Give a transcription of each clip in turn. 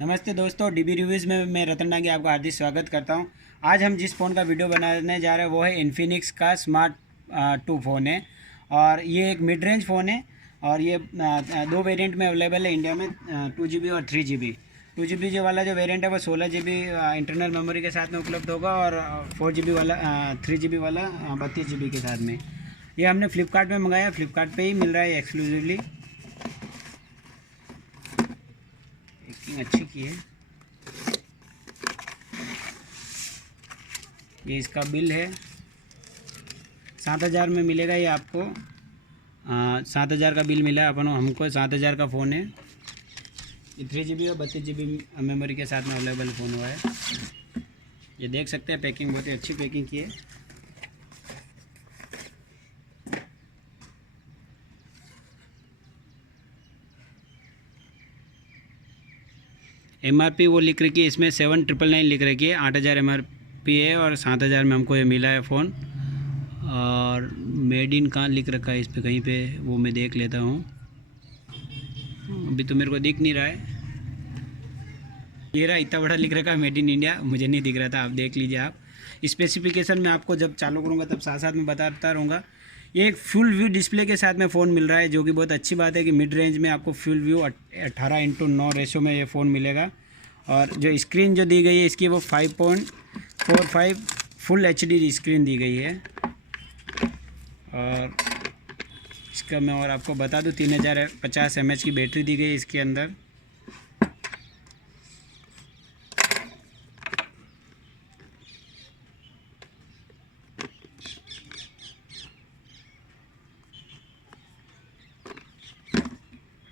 नमस्ते दोस्तों, dB reviews में मैं रतन नागी आपका हार्दिक स्वागत करता हूं। आज हम जिस फ़ोन का वीडियो बनाने जा रहे हैं वो है इन्फिनिक्स का स्मार्ट 2 फ़ोन है। और ये एक मिड रेंज फ़ोन है और ये दो वेरिएंट में अवेलेबल है इंडिया में, 2 GB और 3 GB। 2 GB जो वाला जो वेरिएंट है वो 16 GB इंटरनल मेमोरी के साथ में उपलब्ध होगा और 4 GB वाला 3 GB वाला 32 GB के साथ में। ये हमने फ्लिपकार्ट में मंगाया, फ्लिपकार्ट पे ही मिल रहा है एक्सक्लूसिवली। पैकिंग अच्छी की है। ये इसका बिल है, 7,000 में मिलेगा ये आपको। 7,000 का बिल मिला अपन हमको। 7,000 का फ़ोन है। ये 3 GB और 32 GB मेमोरी के साथ में अवेलेबल फ़ोन हुआ है। ये देख सकते हैं, पैकिंग बहुत ही अच्छी पैकिंग की है। MRP वो लिख रखी है इसमें 7,999 लिख रखी है। 8,000 MRP है और 7,000 में हमको ये मिला है फ़ोन। और मेड इन कहाँ लिख रखा है इस पर कहीं पे, वो मैं देख लेता हूँ। अभी तो मेरे को दिख नहीं रहा है। ये रहा, इतना बड़ा लिख रखा है मेड इन इंडिया, मुझे नहीं दिख रहा था, आप देख लीजिए। आप स्पेसिफिकेशन में आपको जब चालू करूँगा तब साथ साथ में बताता रहूँगा। ये एक फुल व्यू डिस्प्ले के साथ में फ़ोन मिल रहा है, जो कि बहुत अच्छी बात है कि मिड रेंज में आपको फुल व्यू 18:9 रेशो में ये फ़ोन मिलेगा। और जो स्क्रीन जो दी गई है इसकी वो 5.45 फुल HD स्क्रीन दी गई है। और इसका मैं और आपको बता दूँ, 3050 mAh की बैटरी दी गई है इसके अंदर।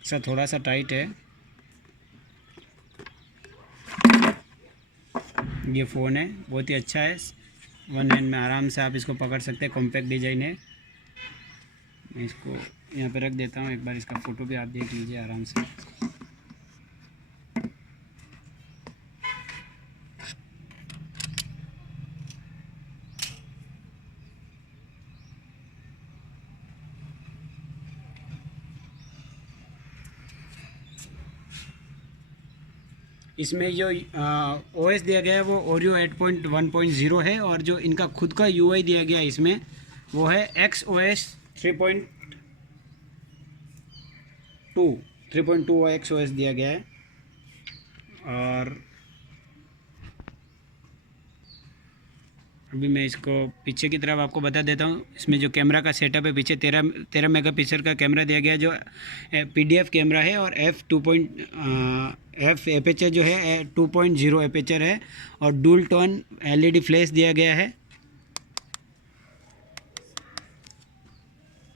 इसका थोड़ा सा टाइट है। ये फ़ोन है, बहुत ही अच्छा है। वन हैंड में आराम से आप इसको पकड़ सकते हैं, कॉम्पैक्ट डिज़ाइन है। मैं इसको यहाँ पे रख देता हूँ, एक बार इसका फ़ोटो भी आप देख लीजिए आराम से। इसमें जो OS दिया गया है वो ओरियो 8.1.0 है। और जो इनका खुद का UI दिया गया है इसमें वो है XOS 3.2 XOS दिया गया है। और अभी मैं इसको पीछे की तरफ आपको बता देता हूँ। इसमें जो कैमरा का सेटअप है, पीछे 13 मेगापिक्सल का कैमरा दिया गया है, जो PDF कैमरा है। और F एपेचर जो है 2.0 एपेचर है। और डुअल टोन LED फ्लैश दिया गया है।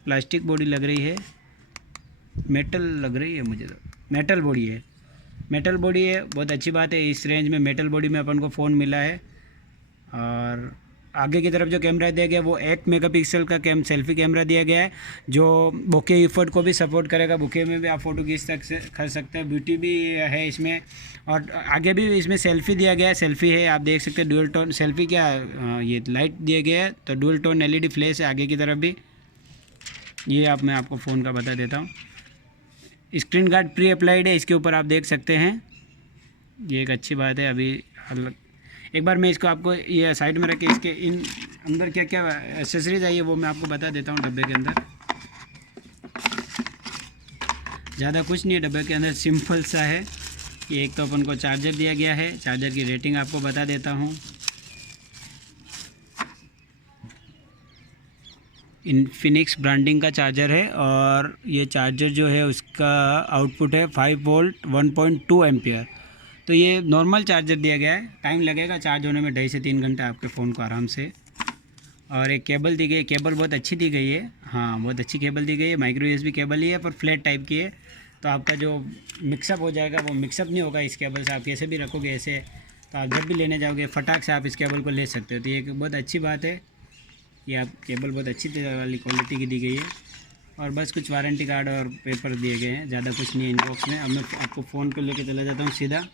प्लास्टिक बॉडी लग रही है, मेटल लग रही है मुझे तो। मेटल बॉडी है, मेटल बॉडी है, बहुत अच्छी बात है। इस रेंज में मेटल बॉडी में अपन को फ़ोन मिला है। और आगे की तरफ जो कैमरा दिया गया है वो 1 मेगापिक्सल का सेल्फी कैमरा दिया गया है, जो बोके इफर्ट को भी सपोर्ट करेगा। बोके में भी आप फ़ोटो खींच सकते हैं, ब्यूटी भी है इसमें। और आगे भी इसमें सेल्फी दिया गया है, सेल्फी है, आप देख सकते हैं। डुअल टोन सेल्फी क्या, ये लाइट दिया गया है, तो डुअल टोन LED फ्लैश है आगे की तरफ भी। ये मैं आपको फ़ोन का बता देता हूँ। स्क्रीन गार्ड प्री अप्लाइड है इसके ऊपर, आप देख सकते हैं। ये एक अच्छी बात है। अभी एक बार मैं इसको आपको ये साइड में रख के इसके इन अंदर क्या क्या एसेसरीज आई है वो मैं आपको बता देता हूँ। डब्बे के अंदर ज़्यादा कुछ नहीं है, डब्बे के अंदर सिंपल सा है कि एक तो अपन को चार्जर दिया गया है। चार्जर की रेटिंग आपको बता देता हूँ। इन्फिनिक्स ब्रांडिंग का चार्जर है। और ये चार्जर जो है उसका आउटपुट है 5 वोल्ट 1.2 एम्पियर। तो ये नॉर्मल चार्जर दिया गया है। टाइम लगेगा चार्ज होने में 2.5 से 3 घंटे आपके फ़ोन को आराम से। और एक केबल दी गई है, केबल बहुत अच्छी दी गई है। हाँ, बहुत अच्छी केबल दी गई है। माइक्रो USB केबल ही है पर फ्लैट टाइप की है, तो आपका जो मिक्सअप हो जाएगा वो मिक्सअप नहीं होगा इस केबल से। आप कैसे भी रखोगे ऐसे, तो आप जब भी लेने जाओगे फटाक से आप इस केबल को ले सकते हो। तो ये एक बहुत अच्छी बात है। ये आप केबल बहुत अच्छी वाली क्वालिटी की दी गई है। और बस कुछ वारंटी कार्ड और पेपर दिए गए हैं, ज़्यादा कुछ नहीं है इनबॉक्स में। अब मैं आपको फ़ोन को लेके चला जाता हूँ सीधा।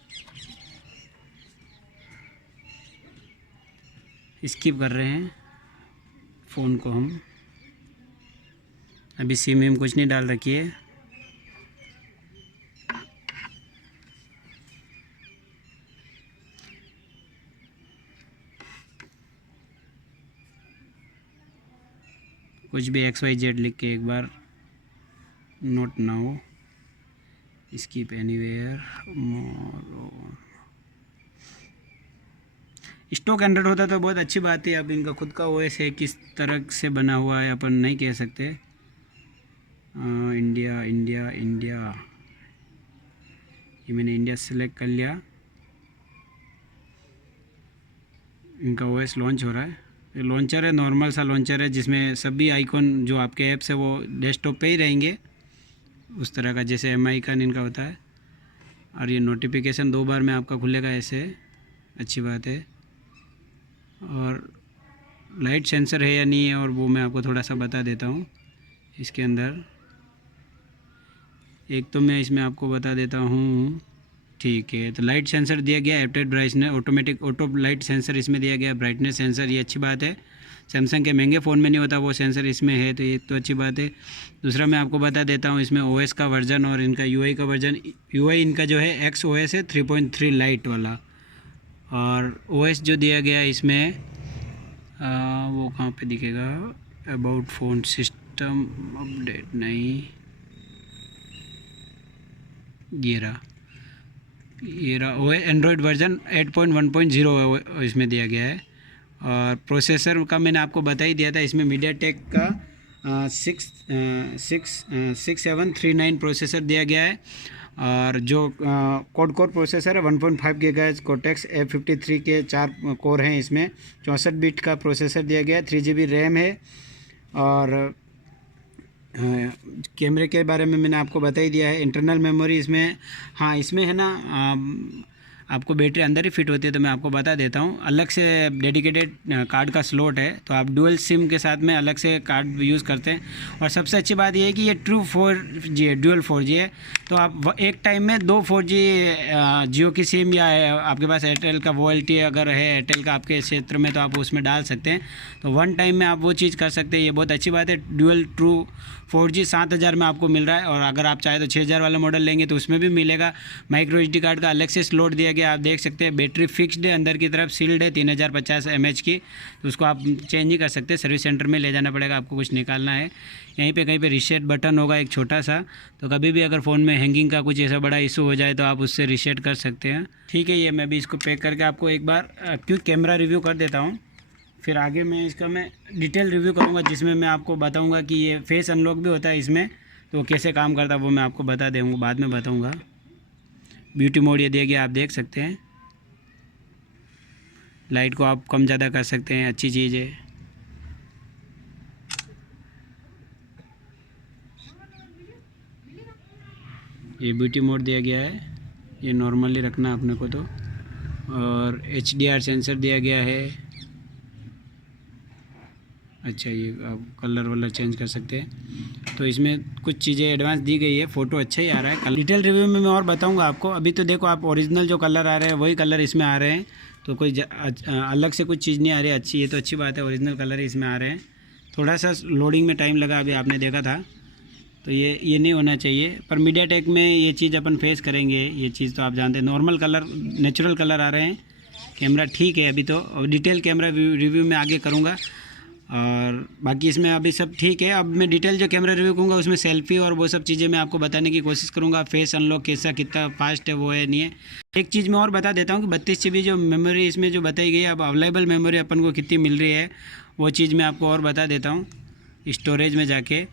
स्किप कर रहे हैं फ़ोन को हम। अभी सिम में कुछ नहीं डाल रखी है। कुछ भी XYZ लिख के एक बार, नोट नाउ, स्किप एनीवेयर, मोर। स्टॉक एंड्रॉइड होता तो बहुत अच्छी बात है। अब इनका खुद का OS है, किस तरह से बना हुआ है अपन नहीं कह सकते। इंडिया इंडिया इंडिया, ये मैंने इंडिया सेलेक्ट कर लिया। इनका OS लॉन्च हो रहा है। ये लॉन्चर है, नॉर्मल सा लॉन्चर है जिसमें सभी आइकॉन जो आपके ऐप्स है वो डेस्कटॉप पे ही रहेंगे, उस तरह का जैसे MI का इनका होता है। और ये नोटिफिकेशन 2 बार में आपका खुलेगा, ऐसे अच्छी बात है। और लाइट सेंसर है या नहीं है, और वो मैं आपको थोड़ा सा बता देता हूँ इसके अंदर। एक तो मैं इसमें आपको बता देता हूँ, ठीक है। तो लाइट सेंसर दिया गया, adapted brightness, automatic auto light sensor इसमें दिया गया, ब्राइटनेस सेंसर, ये अच्छी बात है। सैमसंग के महंगे फ़ोन में नहीं होता वो सेंसर, इसमें है, तो ये तो अच्छी बात है। दूसरा मैं आपको बता देता हूँ इसमें OS का वर्जन और इनका UI का वर्जन। UI इनका जो है XOS है 3.3 लाइट वाला, और OS जो दिया गया इसमें वो कहाँ पे दिखेगा, अबाउट फ़ोन सिस्टम अपडेट नहीं, ये रहा एंड्रॉयड वर्जन 8.1.0 इसमें दिया गया है। और प्रोसेसर का मैंने आपको बता ही दिया था, इसमें मीडियाटेक का 6739 प्रोसेसर दिया गया है। और जो कोड कोर प्रोसेसर है 1.5 GHz कोटेक्स A53 के 4 कोर हैं इसमें। 64 बिट का प्रोसेसर दिया गया है, 3 GB रैम है। और कैमरे के बारे में मैंने आपको बता ही दिया है। इंटरनल मेमोरी इसमें, हाँ इसमें है ना, आपको बैटरी अंदर ही फिट होती है, तो मैं आपको बता देता हूँ। अलग से डेडिकेटेड कार्ड का स्लॉट है, तो आप डुअल सिम के साथ में अलग से कार्ड यूज़ करते हैं। और सबसे अच्छी बात यह है कि ये ट्रू 4G है, डुअल 4G है। तो आप एक टाइम में 2 4G जियो की सिम, या आपके पास एयरटेल का VoLTE अगर है एयरटेल का आपके क्षेत्र में, तो आप उसमें डाल सकते हैं। तो वन टाइम में आप वो चीज़ कर सकते हैं, ये बहुत अच्छी बात है। डुअल ट्रू 4G 7000 में आपको मिल रहा है, और अगर आप चाहे तो 6000 वाला मॉडल लेंगे तो उसमें भी मिलेगा। माइक्रो SD कार्ड का अलग से स्लॉट दिया गया, आप देख सकते हैं। बैटरी फिक्स्ड है, अंदर की तरफ सील्ड है 3050 mAh की, तो उसको आप चेंज नहीं कर सकते, सर्विस सेंटर में ले जाना पड़ेगा, आपको कुछ निकालना है। यहीं पे कहीं पे रीसेट बटन होगा एक छोटा सा, तो कभी भी अगर फ़ोन में हैंगिंग का कुछ ऐसा बड़ा इशू हो जाए तो आप उससे रीसेट कर सकते हैं। ठीक है, ये मैं भी इसको पैक करके आपको एक बार क्विक कैमरा रिव्यू कर देता हूँ, फिर आगे मैं डिटेल रिव्यू करूँगा, जिसमें मैं आपको बताऊँगा कि ये फेस अनलॉक भी होता है इसमें, तो कैसे काम करता है वो मैं आपको बता दूँगा, बाद में बताऊँगा। ब्यूटी मोड ये दिया गया, आप देख सकते हैं। लाइट को आप कम ज़्यादा कर सकते हैं, अच्छी चीज़ है। ये ब्यूटी मोड दिया गया है, ये नॉर्मली रखना अपने को तो। और HDR सेंसर दिया गया है। अच्छा, ये आप कलर वलर चेंज कर सकते हैं। तो इसमें कुछ चीज़ें एडवांस दी गई है, फ़ोटो अच्छा ही आ रहा है। डिटेल रिव्यू में मैं और बताऊंगा आपको। अभी तो देखो आप, ओरिजिनल जो कलर आ रहे हैं वही कलर इसमें आ रहे हैं, तो कोई अलग से कुछ चीज़ नहीं आ रही। अच्छी, ये तो अच्छी बात है, ओरिजिनल कलर ही इसमें आ रहे हैं। थोड़ा सा लोडिंग में टाइम लगा, अभी आपने देखा था, तो ये नहीं होना चाहिए। पर मीडियाटेक में ये चीज़ अपन फेस करेंगे, ये चीज़ तो आप जानते हैं। नॉर्मल कलर, नेचुरल कलर आ रहे हैं। कैमरा ठीक है अभी तो, और डिटेल कैमरा रिव्यू में आगे करूँगा। और बाकी इसमें अभी सब ठीक है। अब मैं डिटेल जो कैमरा रिव्यू करूँगा उसमें सेल्फी और वो सब चीज़ें मैं आपको बताने की कोशिश करूँगा। फेस अनलॉक कैसा, कितना फास्ट है, वो है नहीं है। एक चीज़ मैं और बता देता हूँ कि 32 GB जो मेमोरी इसमें जो बताई गई है, अब अवेलेबल मेमोरी अपन को कितनी मिल रही है वो चीज़ मैं आपको और बता देता हूँ। स्टोरेज में जाके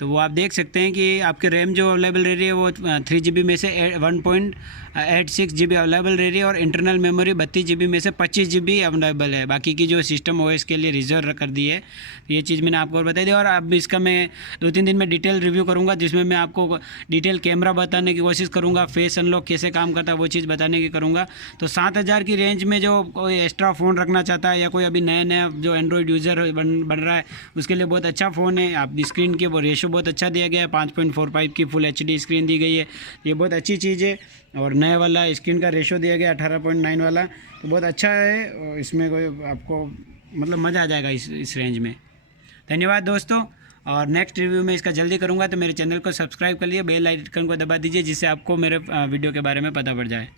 तो वो आप देख सकते हैं कि आपके रैम जो अवेलेबल रह रही है वो 3 GB में से 1.86 GB अवेलेबल रह रही है, और इंटरनल मेमोरी 32 GB में से 25 GB अवेलेबल है। बाकी की जो सिस्टम OS के लिए रिजर्व कर दी है, ये चीज़ मैंने आपको और बताई दी। और अब इसका मैं 2-3 दिन में डिटेल रिव्यू करूँगा, जिसमें मैं आपको डिटेल कैमरा बताने की कोशिश करूँगा, फेस अनलॉक कैसे काम करता है वो चीज़ बताने की करूँगा। तो 7000 की रेंज में जो कोई एक्स्ट्रा फ़ोन रखना चाहता है, या कोई अभी नया जो एंड्रॉयड यूज़र बन रहा है, उसके लिए बहुत अच्छा फ़ोन है। आप स्क्रीन के वो रेशो बहुत अच्छा दिया गया है, 5.45 की फुल HD स्क्रीन दी गई है, ये बहुत अच्छी चीज़ है। और नए वाला स्क्रीन का रेशो दिया गया 18.9 वाला, तो बहुत अच्छा है। और इसमें कोई आपको मतलब मज़ा आ जाएगा इस रेंज में। धन्यवाद दोस्तों, और नेक्स्ट रिव्यू में इसका जल्दी करूँगा, तो मेरे चैनल को सब्सक्राइब कर लिए, बेल आइकन को दबा दीजिए, जिससे आपको मेरे वीडियो के बारे में पता पड़ जाए।